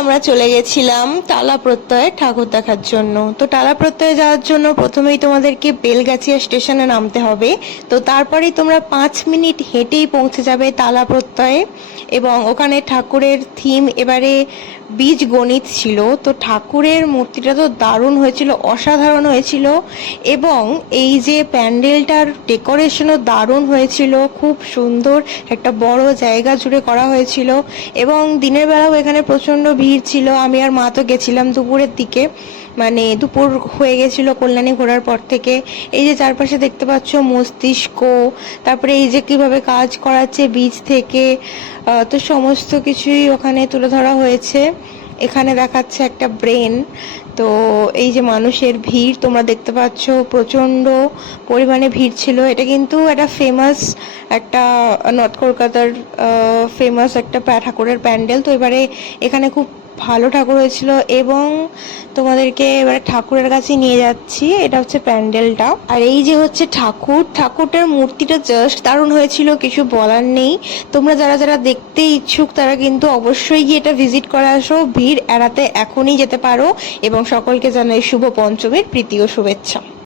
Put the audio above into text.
আমরা চলে গেছিলাম টালা প্রত্যয়ে ঠাকুর দেখার জন্য। তো টালা প্রত্যয়ে যাওয়ার জন্য প্রথমেই তোমাদেরকে বেলগাছিয়া স্টেশনে নামতে হবে। তো তারপরেই তোমরা পাঁচ মিনিট হেঁটেই পৌঁছে যাবে তালা প্রত্যয়ে। এবং ওখানে ঠাকুরের থিম এবারে বীজ গণিত ছিল। তো ঠাকুরের মূর্তিটা তো দারুণ হয়েছিল, অসাধারণ হয়েছিল। এবং এই যে প্যান্ডেলটার ডেকোরেশনও দারুণ হয়েছিল, খুব সুন্দর একটা বড় জায়গা জুড়ে করা হয়েছিল। এবং দিনের বেলাও এখানে প্রচণ্ড ভিড় ছিল, আমি আর মা তো গেছিলাম দুপুরের দিকে। মানে দুপুর হয়ে গেছিল কল্যাণী ঘোরার পর থেকে। এই যে চারপাশে দেখতে পাচ্ছ মস্তিষ্ক, তারপরে এই যে কীভাবে কাজ করাচ্ছে বীজ থেকে তো সমস্ত কিছুই ওখানে তুলে ধরা হয়েছে। এখানে দেখাচ্ছে একটা ব্রেন। তো এই যে মানুষের ভিড়, তোমরা দেখতে পাচ্ছ প্রচণ্ড পরিমাণে ভিড় ছিল। এটা কিন্তু একটা ফেমাস একটা নর্থ কলকাতার ফেমাস একটা ঠাকুরের প্যান্ডেল। তো এবারে এখানে খুব ভালো ঠাকুর হয়েছিল এবং তোমাদেরকে এবারে ঠাকুরের কাছে নিয়ে যাচ্ছি। এটা হচ্ছে প্যান্ডেলটা। আর এই যে হচ্ছে ঠাকুর, ঠাকুরটার মূর্তিটা জাস্ট দারুণ হয়েছিল, কিছু বলার নেই। তোমরা যারা যারা দেখতে ইচ্ছুক, তারা কিন্তু অবশ্যই গিয়ে এটা ভিজিট করে আসো। ভিড় এড়াতে এখনই যেতে পারো। এবং সকলকে জানাই শুভ পঞ্চমীর প্রীতি ও শুভেচ্ছা।